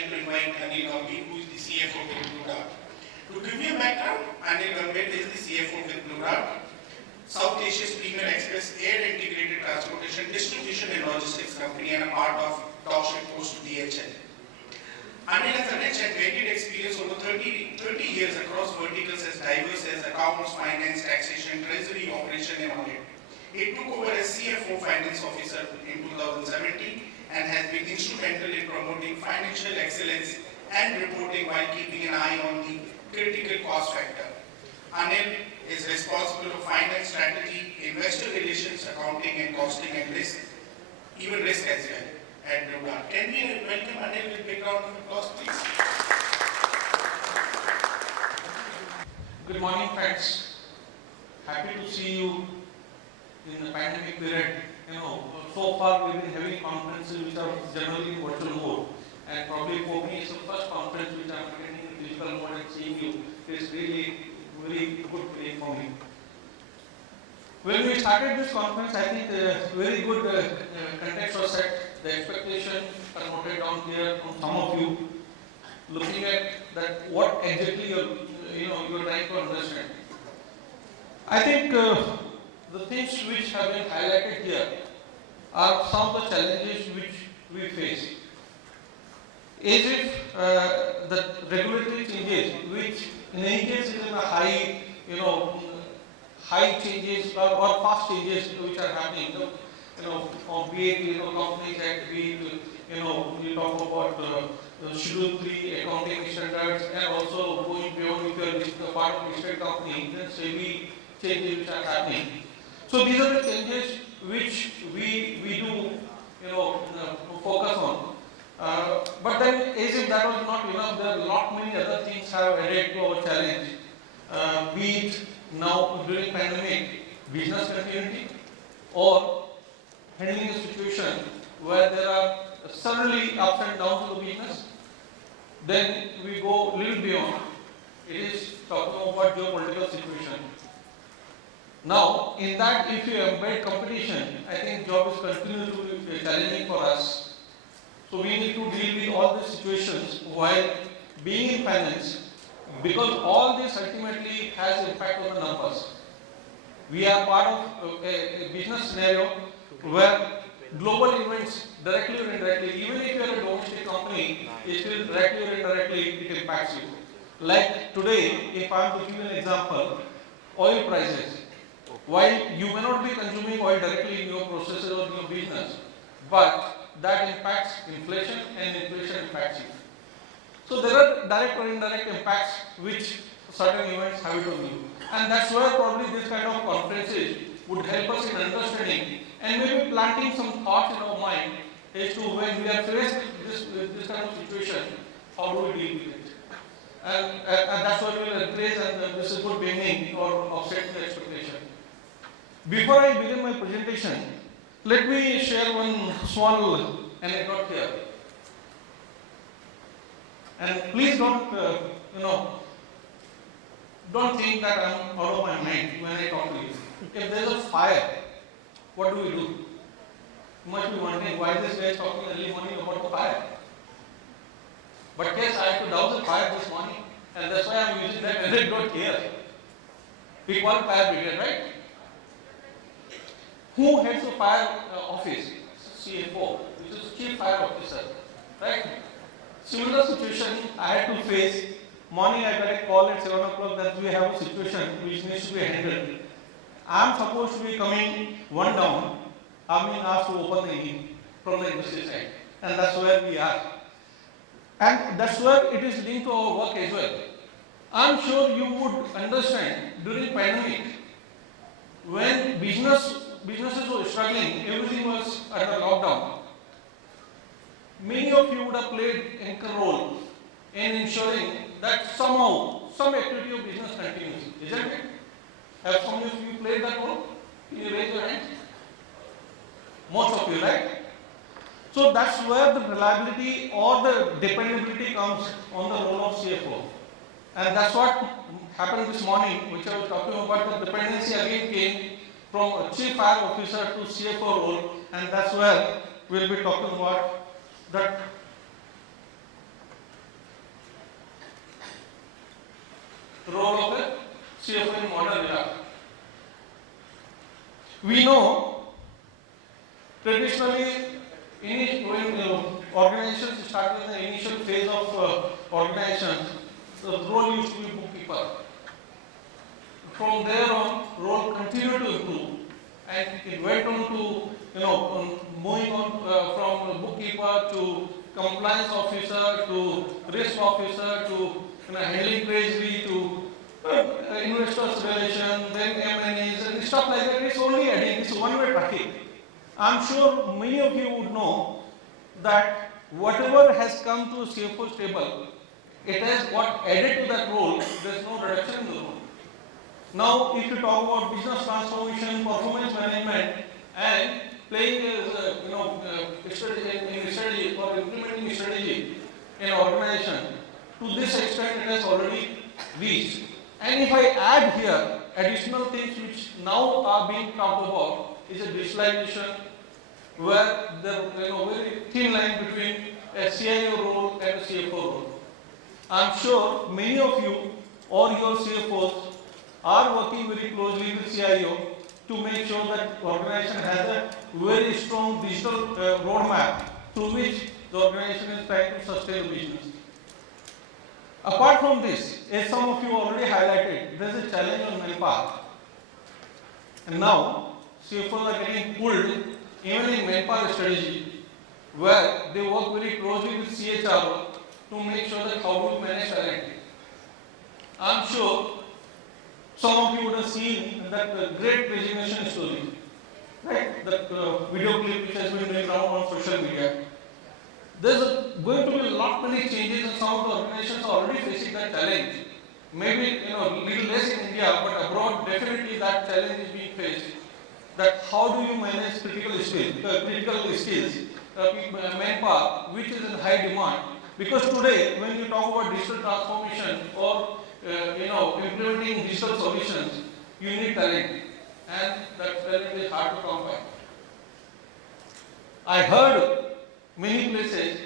like to invite Aneel Gambhir, who is the CFO with BlueDart. To give you a background, Aneel Gambhir is the CFO with BlueDart, South Asia's premier express air integrated transportation, distribution and logistics company, and a part of Deutsche Post DHL. Aneel has a rich and varied experience over 30 years across verticals as diverse as accounts, finance, taxation, treasury, operation and audit. He took over as CFO Finance Officer in 2017 and has been instrumental in promoting financial excellence and reporting while keeping an eye on the critical cost factor. Aneel is responsible for finance strategy, investor relations, accounting and costing and risk, even risk as well at BlueDart. Can we welcome Aneel with a big round of applause, please? Good morning, friends. Happy to see you in the pandemic period. So far we've been having conferences which are generally in virtual mode, and probably for me it's the first conference which I'm attending in digital mode and seeing you. It's really very good feeling for me. When we started this conference, I think a very good context was set. The expectation are noted down here from some of you, looking at that what exactly you're trying to understand. I think the things which have been highlighted here are some of the challenges which we face. As if the regulatory changes, which in any case is in a high, high changes or fast changes which are happening. Be it Companies Act, be it we talk about Schedule 3 accounting standards, and also going beyond if you are part of a listed company, then SEBI changes which are happening. So these are the changes which we do focus on. But then, as if that was not enough, there are a lot many other things have added to our challenge. Be it now during pandemic, business continuity, or handling a situation where there are suddenly ups and downs of the business. Then we go a little beyond. It is talking about geopolitical situation. Now, in that, if you embed competition, I think job is continuing to be challenging for us. So we need to deal with all these situations while being in finance, because all this ultimately has impact on the numbers. We are part of a business scenario where global events, directly or indirectly, even if you are a domestic company, it still directly or indirectly it impacts you. Like today, if I am to give you an example, oil prices. While you may not be consuming oil directly in your processes or in your business, but that impacts inflation and inflation impacts you. So there are direct or indirect impacts which certain events have it on you. And that's where probably this kind of conferences would help us in understanding and maybe planting some thoughts in our mind as to when we are faced with this kind of situation, how do we deal with it. And that's what we will embrace, and this is good beginning or setting the expectation. Before I begin my presentation, let me share one small anecdote here. And please don't, don't think that I'm out of my mind when I talk to you. If there is a fire, what do we do? You must be wondering why this guy is talking early morning about the fire. But yes, I have to douse the fire this morning, and that's why I'm using that anecdote here. We call fire brigade, right? Who heads the fire office? CFO, which is Chief Fire Officer, right? Similar situation I had to face. Morning I got a call at 7 o'clock that we have a situation which needs to be handled. I am supposed to be coming one down. I am being asked to open the engine from the industry side, and that's where we are. And that's where it is linked to our work as well. I am sure you would understand during pandemic, when businesses were struggling, everything was under lockdown. Many of you would have played anchor role in ensuring that somehow some activity of business continues, isn't it? Have some of you played that role? Can you raise your hands? Most of you, right? So that's where the reliability or the dependability comes on the role of CFO. And that's what happened this morning, which I was talking about. The dependency again came from a Chief Fire Officer to CFO role, and that's where we'll be talking about that role of a CFO in modern era. We know traditionally when organizations start in the initial phase of organization, the role used to be bookkeeper. From there on, role continued to improve, and it went on to moving on from bookkeeper to compliance officer to risk officer to handling treasury to investors relation, then M&As and stuff like that. It's only adding. It's one-way traffic. I'm sure many of you would know that whatever has come to CFO's table, it has got added to that role. There's no reduction in the role. Now, if you talk about business transformation, performance management, and playing strategy or implementing strategy in organization, to this extent it has already reached. And if I add here additional things which now are being talked about is a digitalization, where there is very thin line between a CIO role and a CFO role. I'm sure many of you or your CFOs are working very closely with CIO to make sure that the organization has a very strong digital roadmap through which the organization is trying to sustain the business. Apart from this, as some of you already highlighted, there is a challenge on manpower. And now, CFOs are getting pulled even in manpower strategy, where they work very closely with CHRO to make sure that how to manage talent. I'm sure some of you would have seen that great resignation story, right? That video clip which has been going around on social media. There's going to be a lot many changes, and some of the organizations are already facing that challenge. Maybe little less in India, but abroad definitely that challenge is being faced. That how do you manage critical skills, manpower, which is in high demand? Because today, when you talk about digital transformation or implementing digital solutions, you need talent, and that talent is hard to come by. I heard many places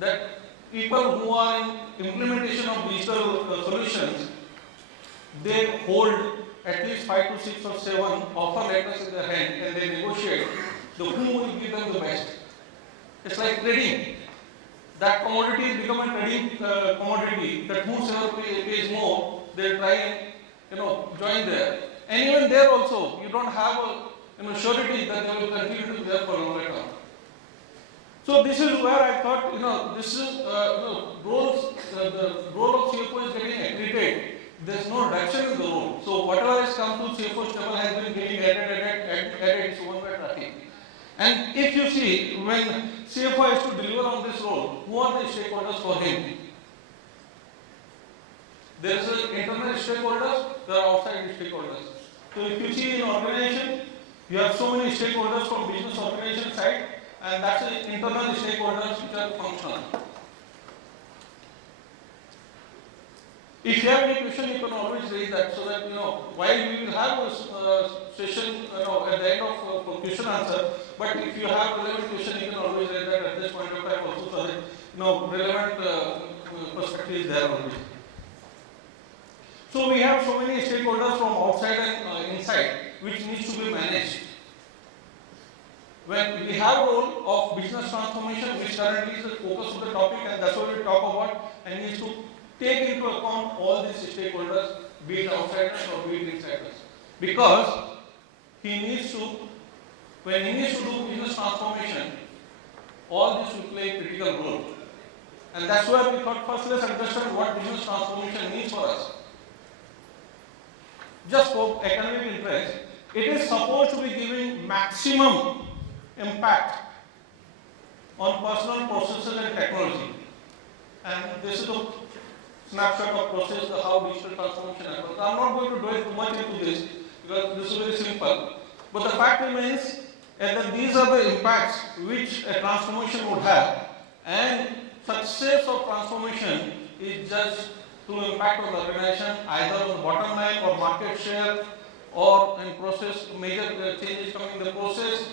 that people who are in implementation of digital solutions, they hold at least 5 to 6 or 7 offer letters in their hand, and they negotiate who will give them the best. It's like trading. That commodity has become a trading commodity, that whosoever pays more, they try and join there. And even there also, you don't have a surety that they will continue to be there for a longer term. So this is where I thought, this is the role of CFO is getting accredited. There's no reduction in the role. So whatever has come to CFO's table has been getting added. So one-way tracking. And if you see, when CFO has to deliver on this role, who are the stakeholders for him? There is internal stakeholders, there are outside stakeholders. So if you see in organization, you have so many stakeholders from business organization side, and that's the internal stakeholders which are functional. If you have any question, you can always raise that, so that while we will have a session at the end of question answer, but if you have relevant question, you can always raise that at this point of time also, so that relevant perspective is there already. So we have so many stakeholders from outside and inside, which needs to be managed. When we have a role of business transformation, which currently is the focus of the topic, and that's what we talk about, and needs to take into account all these stakeholders, be it outsiders or be it insiders. Because when he needs to do business transformation, all this will play a critical role. And that's why we thought first let's understand what business transformation means for us. Just for economic interest, it is supposed to be giving maximum impact on personal processes and technology. And this is the snapshot of process, how digital transformation happens. I'm not going to dwell too much into this because this is very simple. But the fact remains that these are the impacts which a transformation would have, and success of transformation is judged through impact on the organization, either on the bottom line or market share, or in process, major changes coming in the process,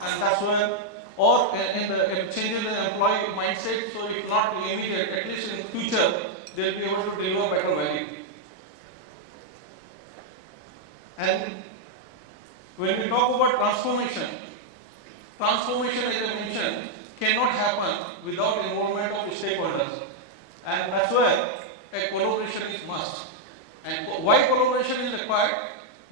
and that's where, or in changes in the employee mindset. So if not immediate, at least in future, they'll be able to deliver better value. And when we talk about transformation, transformation, as I mentioned, cannot happen without involvement of stakeholders. And that's where a collaboration is must. And why collaboration is required?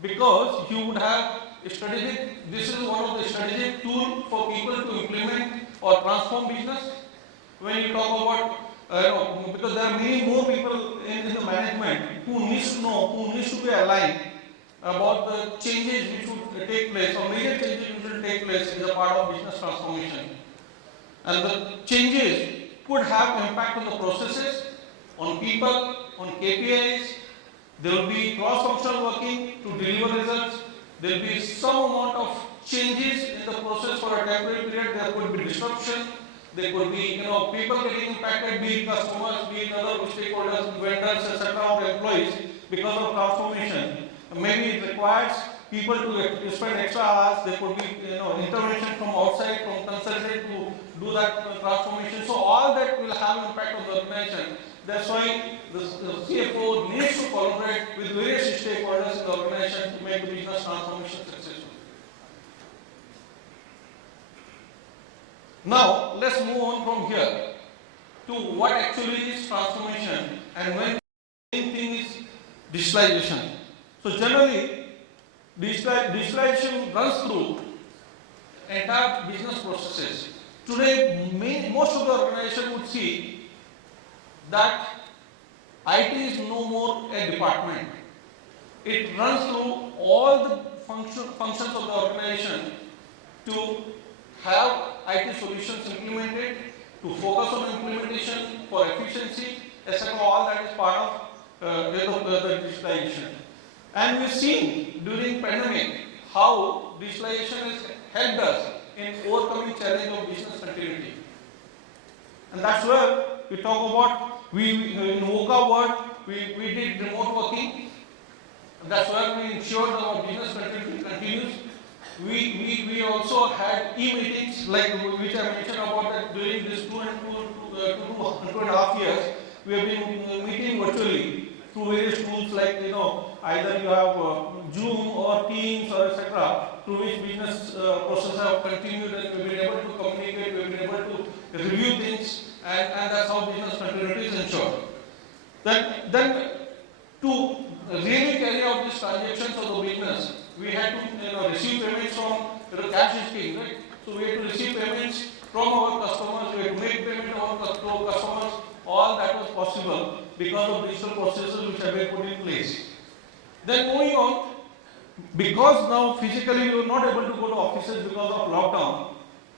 Because you would have a strategic, this is one of the strategic tool for people to implement or transform business. When you talk about, because there are many more people in the management who needs to know, who needs to be aligned about the changes which would take place or major changes which will take place as a part of business transformation. And the changes could have impact on the processes, on people, on KPIs. There will be cross-functional working to deliver results. There will be some amount of changes in the process for a temporary period. There could be disruption. There could be, people getting impacted, be it customers, be it other stakeholders, vendors, etc., or employees because of transformation. Maybe it requires people to spend extra hours. There could be, intervention from outside, from consultant to do that transformation. So all that will have impact on the organization. That's why the CFO needs to collaborate with various stakeholders in the organization to make the business transformation successful. Now, let's move on from here to what actually is transformation and when the main thing is digitalization. So generally, digitalization runs through entire business processes. Today, most of the organization would see that IT is no more a department. It runs through all the functions of the organization to have IT solutions implemented, to focus on implementation for efficiency, etc. All that is part of the digitalization. And we've seen during pandemic how digitalization has helped us in overcoming challenge of business continuity. And that's where we talk about, in VOCA world, we did remote working. And that's where we ensured our business continuity continues. We also had e-meetings like which I mentioned about that during this 2.5 years. We have been meeting virtually through various tools like either you have Zoom or Teams or etc. through which business processes have continued and we've been able to communicate, we've been able to review things, and that's how business continuity is ensured. Then to really carry out these transactions of the business, we had to receive payments from cash is king, right? So we had to receive payments from our customers, we had to make payment to our customers. All that was possible because of digital processes which have been put in place. Then moving on, because now physically we were not able to go to offices because of lockdown,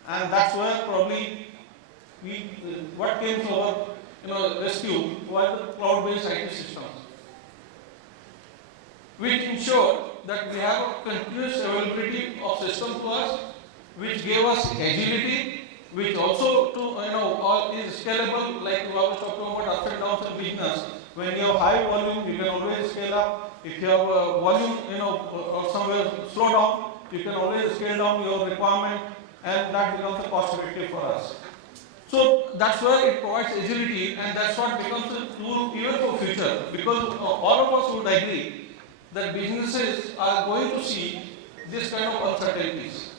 and that's where probably what came to our rescue was the cloud-based IT systems, which ensured that we have a continuous availability of systems to us, which gave us agility, which also is scalable, like we always talking about ups and downs in business. When you have high volume, you can always scale up. If you have a volume, or somewhere slow down, you can always scale down your requirement, and that becomes a cost effective for us. So that's where it provides agility, and that's what becomes a tool even for future, because all of us would agree that businesses are going to see this kind of uncertainties.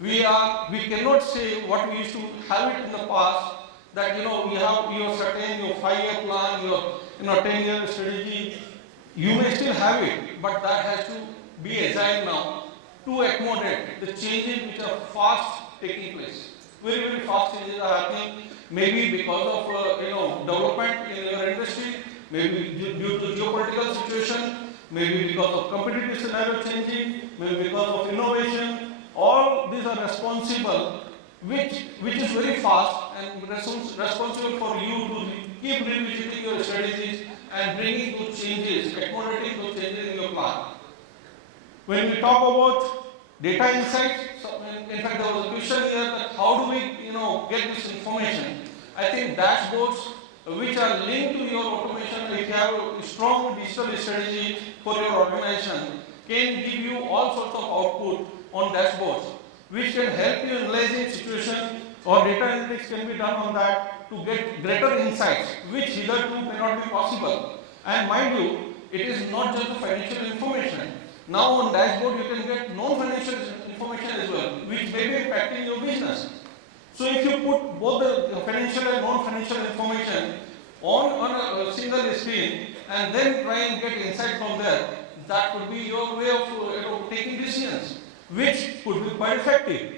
We cannot say what we used to have it in the past, that you have your certain, your 5-year plan, your 10-year strategy. You may still have it, but that has to be agile now to accommodate the changes which are fast taking place. Very, very fast changes are happening, maybe because of development in your industry, maybe due to geopolitical situation, maybe because of competitive scenario changing, maybe because of innovation. All these are responsible, which is very fast and responsible for you to keep revisiting your strategies and bringing those changes, accommodating those changes in your plan. When we talk about data insights, in fact there was a question here that how do we get this information. I think dashboards which are linked to your automation, if you have a strong digital strategy for your organization, can give you all sorts of output on dashboards, which can help you analyzing situation, or data analytics can be done on that to get greater insights, which hitherto may not be possible. And mind you, it is not just the financial information. Now on dashboard you can get non-financial information as well, which may be impacting your business. So if you put both the financial and non-financial information on a single screen and then try and get insight from there, that could be your way of taking decisions, which could be quite effective.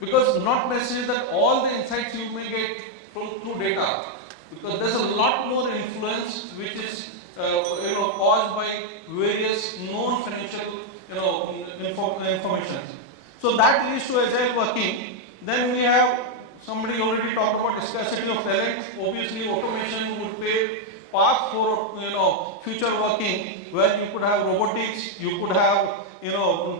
Because not necessarily that all the insights you may get through data, because there's a lot more influence which is caused by various non-financial information. So that leads to agile working. Then we have, somebody already talked about scarcity of talent. Obviously automation would pave path for future working, where you could have robotics, you could have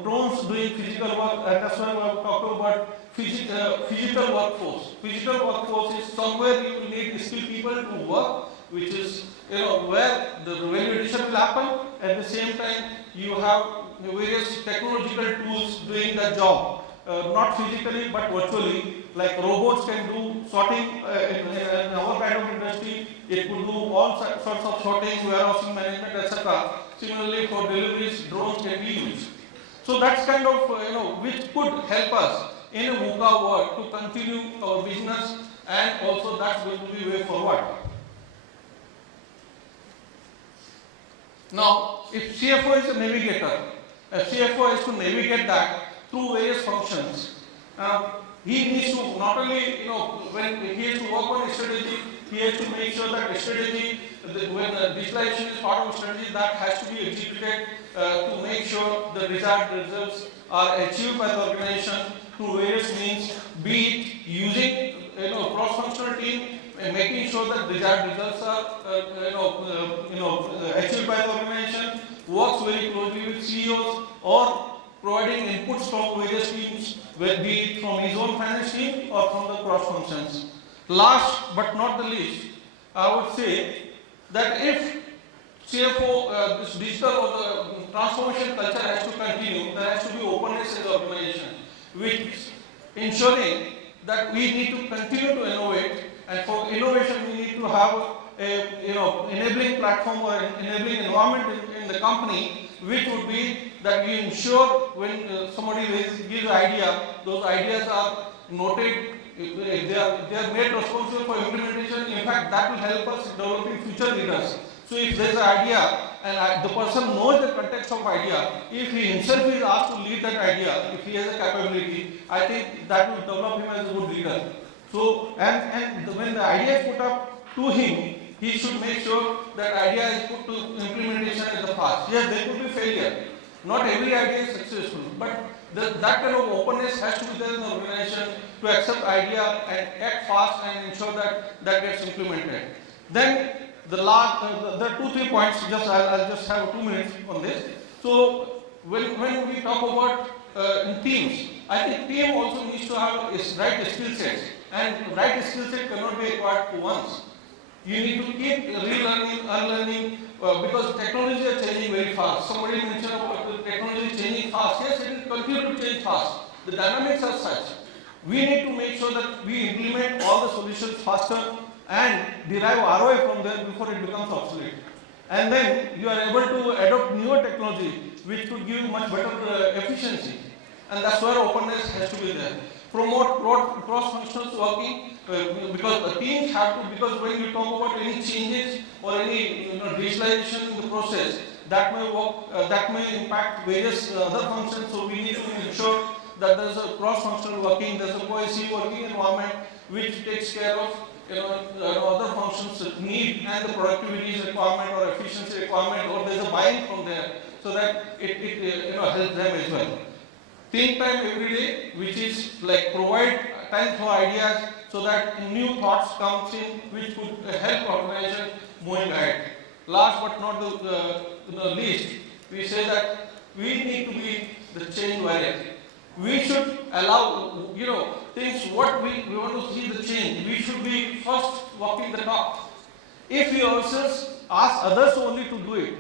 drones doing physical work, and that's why we have talked about physical workforce. Physical workforce is somewhere you will need skilled people to work, which is where the value addition will happen. At the same time, you have various technological tools doing the job, not physically but virtually. Like robots can do sorting in our kind of industry. It could do all sorts of sorting, warehousing management, etc. Similarly, for deliveries, drones can be used. So that's kind of which could help us in a VUCA world to continue our business, and also that's going to be way forward. Now, if CFO is a navigator, a CFO has to navigate that through various functions. He needs to not only, when he has to work on a strategy, he has to make sure that a strategy, when the digitalization is part of a strategy, that has to be executed to make sure the desired results are achieved by the organization through various means, be it using cross-functional team and making sure that desired results are achieved by the organization, works very closely with CEOs, or providing inputs from various teams, be it from his own finance team or from the cross functions. Last but not the least, I would say that if CFO, this digital or the transformation culture has to continue, there has to be openness in the organization, which ensuring that we need to continue to innovate, and for innovation we need to have a enabling platform or an enabling environment in the company, which would be that we ensure when somebody gives an idea, those ideas are noted, they are made responsible for implementation. In fact, that will help us developing future leaders. So if there is an idea and the person knows the context of idea, if he himself is asked to lead that idea, if he has a capability, I think that will develop him as a good leader. So, and when the idea is put up to him, he should make sure that idea is put to implementation at the fast. Yes, there could be failure. Not every idea is successful, but that kind of openness has to be there in the organization to accept idea and act fast and ensure that that gets implemented. Then the last, there are 2-3 points. I'll just have 2 minutes on this. So when we talk about in teams, I think team also needs to have right skill sets, and right skill set cannot be acquired once. You need to keep relearning, unlearning, because technology is changing very fast. Somebody mentioned about the technology is changing fast. Yes, it will continue to change fast. The dynamics are such. We need to make sure that we implement all the solutions faster and derive ROI from them before it becomes obsolete. And then you are able to adopt newer technology, which could give much better efficiency. And that's where openness has to be there. Promote cross-functional working, because the teams have to, because when you talk about any changes or any digitalization in the process, that may work, that may impact various other functions. So we need to ensure that there is a cross-functional working, there is a cohesive working environment which takes care of other functions need and the productivity requirement or efficiency requirement, or there is a buy-in from there, so that it helps them as well. Think time every day, which is like provide time for ideas so that new thoughts comes in which could help organization moving ahead. Last but not the least, we say that we need to be the change warrior. We should allow, things what we want to see the change. We should be first walking the talk. If we ourselves ask others only to do it,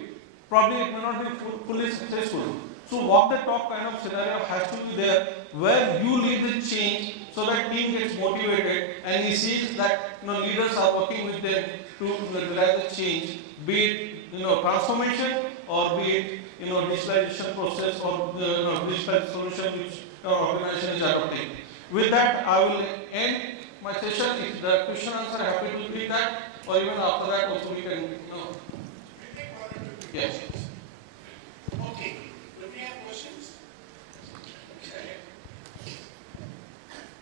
probably it may not be fully successful. So walk the talk kind of scenario has to be there, where you lead the change so that team gets motivated and he sees that leaders are working with them to drive the change, be it transformation or be it digitalization process or digital solution which our organization is adopting. With that, I will end my session. If the question answer, happy to repeat that, or even after that also we can. Yes. Okay, do we have questions?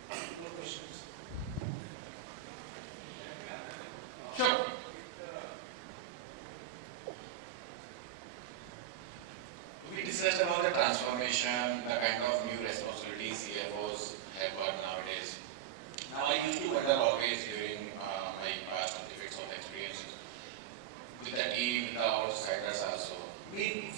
No questions. Sure. We discussed about the transformation, the kind of new responsibilities CFOs have got nowadays. Now, I used to wonder always during my past decades of experience with the team, with the outsiders also.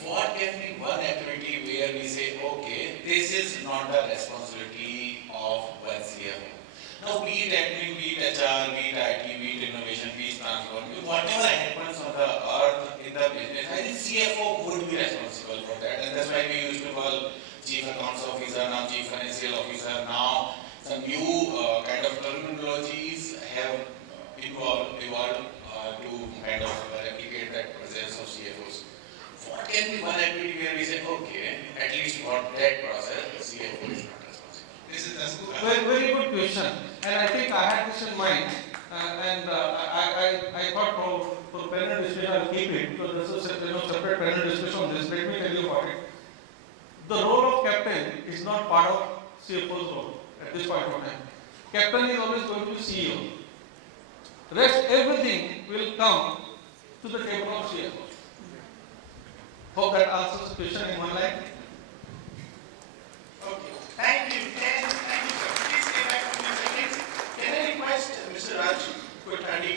What can be one activity where we say, okay, this is not the responsibility of one CFO. Now, be it admin, be it HR, be it IT, be it innovation, be it transformation, whatever happens on the earth in the business, I think CFO would be responsible for that. And that's why we used to call Chief Accounts Officer, now Chief Financial Officer, now some new kind of terminologies have evolved to kind of replicate that presence of CFOs. What can be one activity where we say, okay, at least for that process, the CFO is not responsible? This is Very, very good question, and I think I had this in mind, and I thought for panel discussion I'll keep it because this is separate panel discussion on this. Let me tell you about it. The role of captain is not part of CFO's role at this point of time. Captain is always going to be CEO. Rest everything will come to the table of CFO. Hope that answers the question in one line. Okay, thank you, sir. Please stay back for a few seconds. Can I request Mr. Raj Kothari